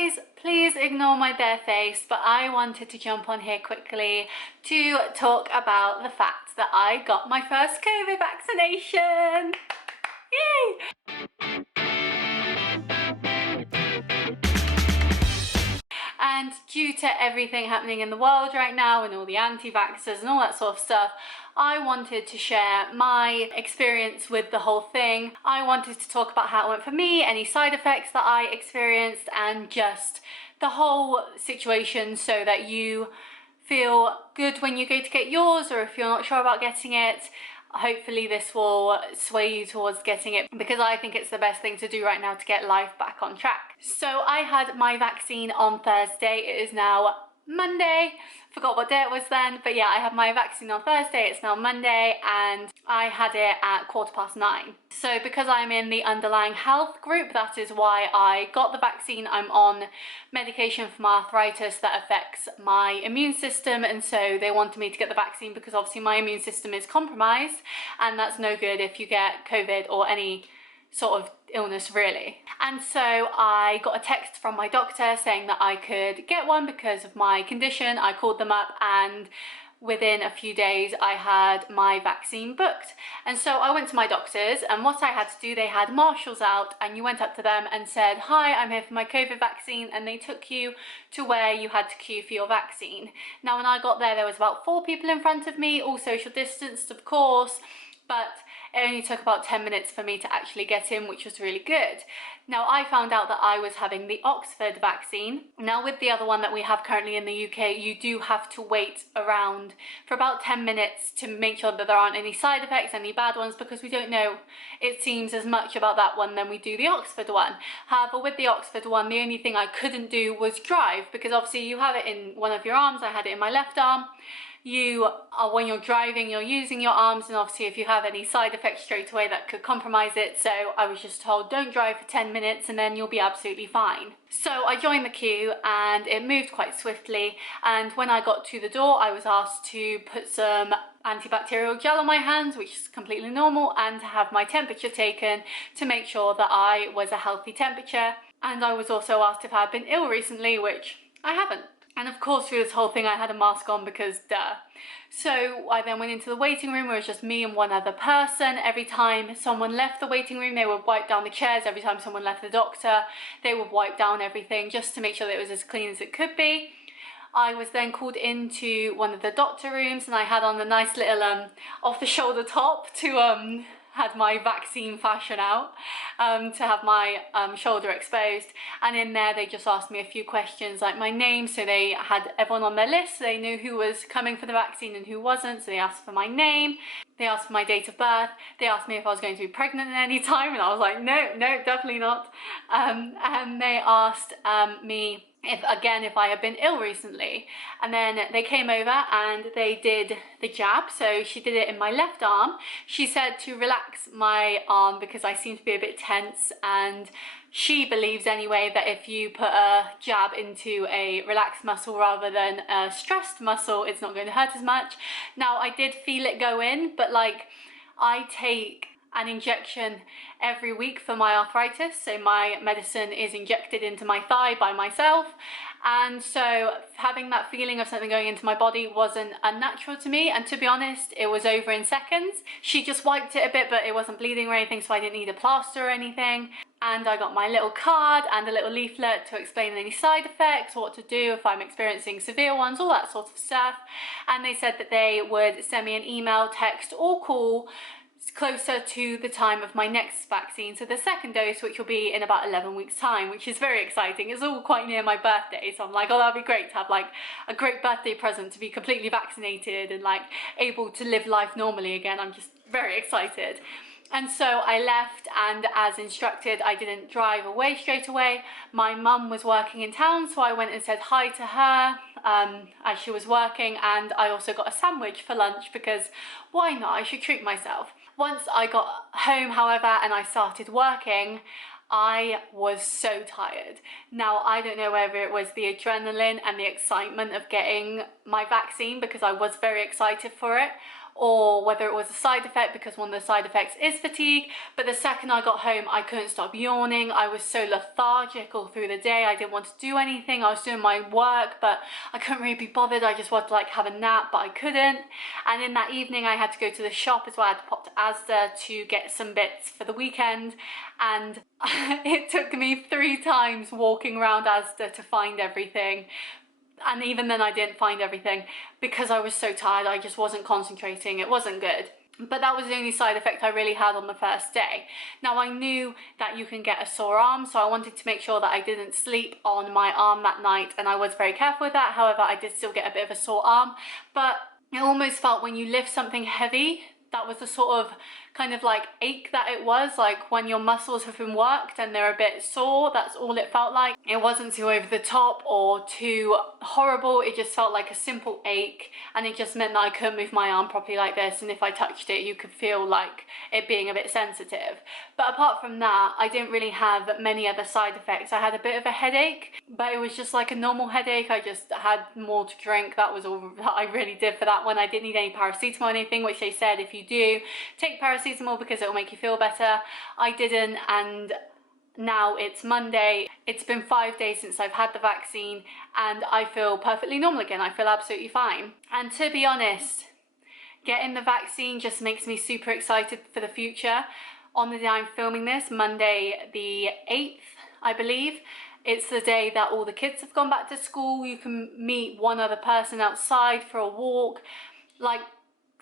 guys, please ignore my bare face, but I wanted to jump on here quickly to talk about the fact that I got my first COVID vaccination. Yay! And due to everything happening in the world right now and all the anti-vaxxers and all that sort of stuff, I wanted to share my experience with the whole thing. I wanted to talk about how it went for me, any side effects that I experienced, and just the whole situation so that you feel good when you go to get yours, or if you're not sure about getting it, hopefully this will sway you towards getting it, because I think it's the best thing to do right now to get life back on track. So I had my vaccine on Thursday. It is now Monday. Forgot what day it was then, but yeah, I had my vaccine on Thursday. It's now Monday, and I had it at 9:15. So because I'm in the underlying health group, that is why I got the vaccine. I'm on medication for my arthritis that affects my immune system, and so they wanted me to get the vaccine because obviously my immune system is compromised, and that's no good if you get COVID or any sort of illness really. And so I got a text from my doctor saying that I could get one because of my condition. I called them up, and within a few days I had my vaccine booked. And so I went to my doctors, and what I had to do, they had marshals out, and you went up to them and said, "Hi, I'm here for my COVID vaccine," and they took you to where you had to queue for your vaccine. Now when I got there was about 4 people in front of me, all social distanced of course, but it only took about 10 minutes for me to actually get in, which was really good. Now I found out that I was having the Oxford vaccine. Now with the other one that we have currently in the UK, you do have to wait around for about 10 minutes to make sure that there aren't any side effects, any bad ones, because we don't know, it seems, as much about that one than we do the Oxford one. However, with the Oxford one, the only thing I couldn't do was drive, because obviously you have it in one of your arms. I had it in my left arm. When you're driving, you're using your arms, and obviously if you have any side effects straight away that could compromise it, so I was just told don't drive for 10 minutes and then you'll be absolutely fine. So I joined the queue and it moved quite swiftly, and when I got to the door I was asked to put some antibacterial gel on my hands, which is completely normal, and to have my temperature taken to make sure that I was a healthy temperature. And I was also asked if I had been ill recently, which I haven't. And of course through this whole thing I had a mask on because duh. So I then went into the waiting room where it was just me and one other person. Every time someone left the waiting room, they would wipe down the chairs. Every time someone left the doctor, they would wipe down everything just to make sure that it was as clean as it could be. I was then called into one of the doctor rooms, and I had on a nice little off-the-shoulder top to had my vaccine fashion out, to have my shoulder exposed. And in there they just asked me a few questions like my name, so they had everyone on their list, so they knew who was coming for the vaccine and who wasn't, so they asked for my name, they asked for my date of birth, they asked me if I was going to be pregnant at any time, and I was like no, definitely not. And they asked me if I had been ill recently. And then they came over and they did the jab. So she did it in my left arm. She said to relax my arm because I seem to be a bit tense, and she believes anyway that if you put a jab into a relaxed muscle rather than a stressed muscle, it's not going to hurt as much. Now I did feel it go in, but like I take an injection every week for my arthritis, so my medicine is injected into my thigh by myself, and so having that feeling of something going into my body wasn't unnatural to me, and to be honest it was over in seconds. She just wiped it a bit, but it wasn't bleeding or anything, so I didn't need a plaster or anything. And I got my little card and a little leaflet to explain any side effects, what to do if I'm experiencing severe ones, all that sort of stuff. And they said that they would send me an email, text or call closer to the time of my next vaccine, so the second dose, which will be in about 11 weeks time, which is very exciting. It's all quite near my birthday, so I'm like, oh, that'd be great to have like a great birthday present, to be completely vaccinated and like able to live life normally again. I'm just very excited. And so I left, and as instructed, I didn't drive away straight away. My mum was working in town, so I went and said hi to her as she was working, and I also got a sandwich for lunch because why not? I should treat myself. Once I got home, however, and I started working, I was so tired. Now, I don't know whether it was the adrenaline and the excitement of getting my vaccine, because I was very excited for it, or whether it was a side effect, because one of the side effects is fatigue. But the second I got home, I couldn't stop yawning. I was so lethargic all through the day. I didn't want to do anything. I was doing my work, but I couldn't really be bothered. I just wanted to like have a nap, but I couldn't. And in that evening, I had to go to the shop as well. I had to pop to Asda to get some bits for the weekend. And it took me 3 times walking around Asda to find everything. And even then I didn't find everything because I was so tired. I just wasn't concentrating. It wasn't good. But that was the only side effect I really had on the first day. Now, I knew that you can get a sore arm, so I wanted to make sure that I didn't sleep on my arm that night, and I was very careful with that. However, I did still get a bit of a sore arm, but it almost felt when you lift something heavy, that was the sort of kind of like ache that it was, like when your muscles have been worked and they're a bit sore. That's all it felt like. It wasn't too over the top or too horrible. It just felt like a simple ache, and it just meant that I couldn't move my arm properly like this, and if I touched it you could feel like it being a bit sensitive. But apart from that, I didn't really have many other side effects. I had a bit of a headache, but it was just like a normal headache. I just had more to drink. That was all that I really did for that one. I didn't need any paracetamol or anything, which they said if you do take paracetamol because it will make you feel better. I didn't, and now it's Monday. It's been 5 days since I've had the vaccine, and I feel perfectly normal again. I feel absolutely fine. And to be honest, getting the vaccine just makes me super excited for the future. On the day I'm filming this, Monday the 8th, I believe, it's the day that all the kids have gone back to school. You can meet one other person outside for a walk. Like,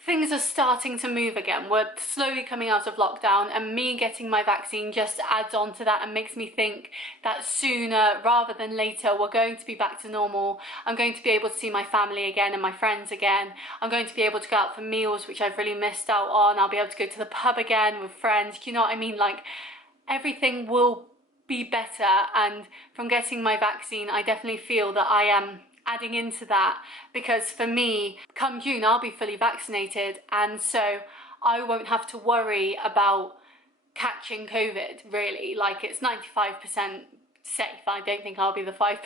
things are starting to move again. We're slowly coming out of lockdown, and me getting my vaccine just adds on to that and makes me think that sooner rather than later we're going to be back to normal. I'm going to be able to see my family again and my friends again. I'm going to be able to go out for meals, which I've really missed out on. I'll be able to go to the pub again with friends. You know what I mean? Like, everything will be better, and from getting my vaccine I definitely feel that I am adding into that, because for me, come June, I'll be fully vaccinated, and so I won't have to worry about catching COVID, really. Like, it's 95% safe. I don't think I'll be the 5%,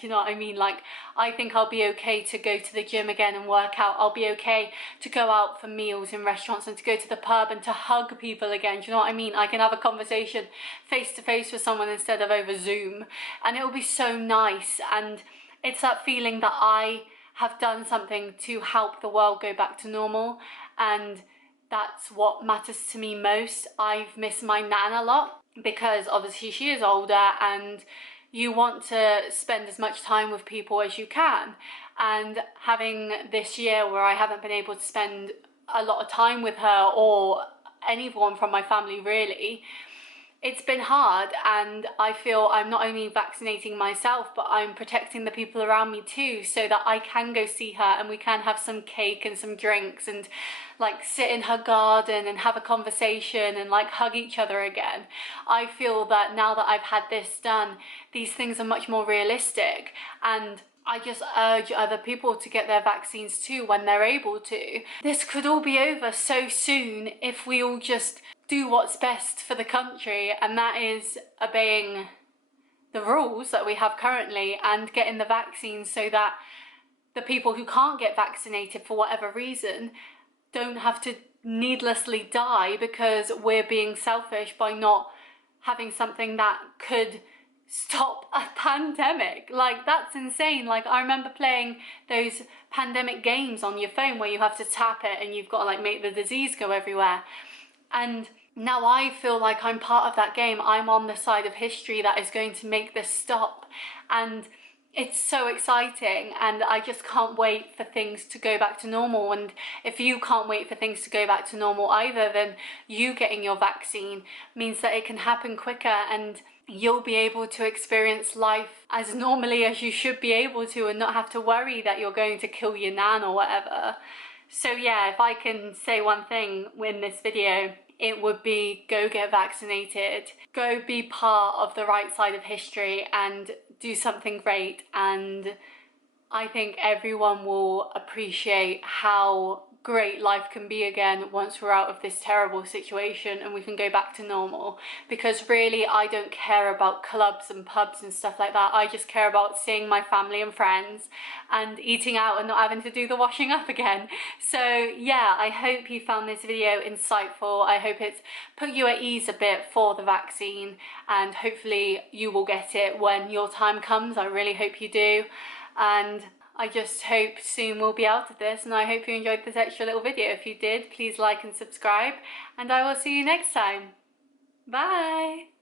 you know what I mean? Like, I think I'll be okay to go to the gym again and work out. I'll be okay to go out for meals in restaurants and to go to the pub and to hug people again, do you know what I mean? I can have a conversation face to face with someone instead of over Zoom, and it will be so nice. And it's that feeling that I have done something to help the world go back to normal, and that's what matters to me most. I've missed my nan a lot because obviously she is older, and you want to spend as much time with people as you can. And having this year where I haven't been able to spend a lot of time with her or anyone from my family really, it's been hard, and I feel I'm not only vaccinating myself, but I'm protecting the people around me too, so that I can go see her and we can have some cake and some drinks and like sit in her garden and have a conversation and like hug each other again. I feel that now that I've had this done, these things are much more realistic, and I just urge other people to get their vaccines too when they're able to. This could all be over so soon if we all just do what's best for the country, and that is obeying the rules that we have currently and getting the vaccine, so that the people who can't get vaccinated for whatever reason don't have to needlessly die because we're being selfish by not having something that could stop a pandemic. Like, that's insane. Like, I remember playing those pandemic games on your phone where you have to tap it and you've got to like make the disease go everywhere. And now I feel like I'm part of that game. I'm on the side of history that is going to make this stop, and it's so exciting, and I just can't wait for things to go back to normal. And if you can't wait for things to go back to normal either, then you getting your vaccine means that it can happen quicker, and you'll be able to experience life as normally as you should be able to, and not have to worry that you're going to kill your nan or whatever. So yeah, if I can say one thing in this video, it would be go get vaccinated, go be part of the right side of history and do something great. And I think everyone will appreciate how great life can be again once we're out of this terrible situation and we can go back to normal. Because really, I don't care about clubs and pubs and stuff like that. I just care about seeing my family and friends and eating out and not having to do the washing up again. So yeah, I hope you found this video insightful. I hope it's put you at ease a bit for the vaccine, and hopefully you will get it when your time comes. I really hope you do. And I just hope soon we'll be out of this, and I hope you enjoyed this extra little video. If you did, please like and subscribe, and I will see you next time. Bye!